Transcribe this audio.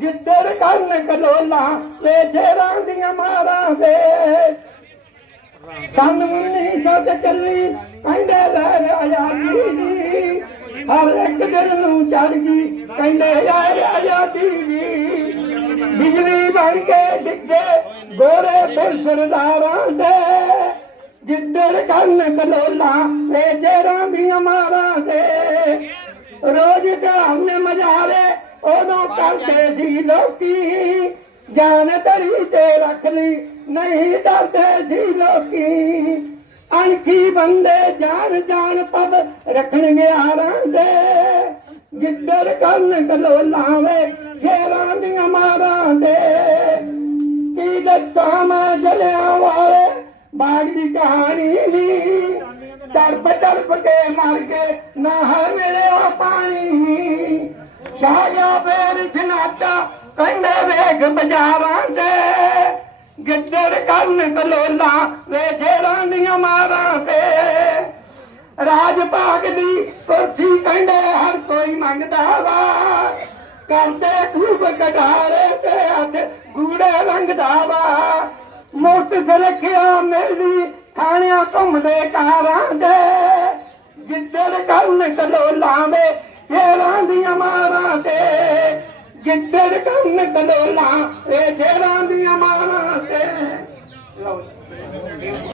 ਜਿੱਦੜ ਕੰਨ ਕਲੋਲਾ ਵੇ ਸ਼ੇਰਾਂ ਦੀਆਂ ਮਾਰਾਂ ਦੇ। ਸਾਨੂੰ ਮੁੰਨੀ ਸੱਚ ਚੱਲੀ, ਕਹਿੰਦੇ ਲੈ ਆਜ਼ਾਦੀ ਦੀ ਹਰ ਇੱਕ ਦਿਲ ਨੂੰ ਚੜ ਗਈ, ਕਹਿੰਦੇ ਆਏ ਆਜ਼ਾਦੀ ਦੀ ਬਿਜਲੀ ਬਣ ਕੇ ਡਿੱਗੇ, ਗੋਰੇ ਫਿਰ ਸਰਦਾਰਾਂ ਦੇ। ਜਿੱਦੜ ਕੰਨ ਕਲੋਲਾ ਤੇ ਸ਼ੇਰਾਂ ਦੀਆਂ ਮਾਰਾਂ ਦੇ। ਰੋਜ਼ ਢਾਉਣੇ ਮਜਾਰੇ ਕਰਦੇ ਸੀ ਲੋਕੀ। ਜਾਨ ਧਰੀ ਤੇ ਰੱਖ ਲਈ, ਨਹੀਂ ਡਰਦੇ ਸੀ ਲੋਕੀ। ਅਣਖੀ ਬੰਦੇ ਜਾਨ ਜਾਨ ਪਦ ਰੱਖਣਗੇ ਆਰਾਂ ਦੇ। ਜਿੱਦਰ ਕੰਨ ਕਲੋਲਾਂ ਵੇ, ਸ਼ੇਰਾਂ ਦੀਆਂ ਮਾਰਾਂ ਦੇ। ਕੀ ਦੱਸਾਂ ਮੈਂ ਜਲਿਆਂ ਵਾਲੇ, ਬਾਗ ਦੀ ਕਹਾਣੀ ਨੀ ਤਰਪ ਤਰਪ ਕੇ ਮਰ ਗਏ, ਨਾ ਹਰ ਮਿਲਿਆ ਪਾਣੀ। ਸ਼ਾਹ ਖਨਾਟਾ ਕਹਿੰਦੇ ਵੇਖ ਬਾਜ਼ਾਰਾਂ ਦੇ ਗਿੱਦੜ ਕਰਨ ਕਲੋਲਾ ਵੇ ਸ਼ੇਰਾਂ ਦੀਆਂ ਮਾਰਾਂ ਤੇ। ਰਾਜ ਭਾਗ ਦੀ ਕੁਰਸੀ ਕਹਿੰਦੇ ਹਰ ਕੋਈ ਮੰਗਦਾ ਵਾ, ਕਰਦੇ ਖੂਬ ਕਢਾਰੇ ਤੇ ਹੱਥ ਗੂੜੇ ਰੰਗਦਾ ਵਾ। ਮੁਕਤ ਸੁਰੱਖਿਆ ਮਿਲਦੀ ਥਾਣਿਆਂ ਘੁੰਮਦੇ ਕਾਰਾਂ ਦੇ ਗਿੱਦੜ ਕਰਨ ਕਲੋਲਾਂ ਦੇ ਸ਼ੇਰਾਂ ਗਿੱਦੜ ਕਰਨ ਕਲੋਲਾਂ ਇਹ ਸ਼ੇਰਾਂ ਦੀਆਂ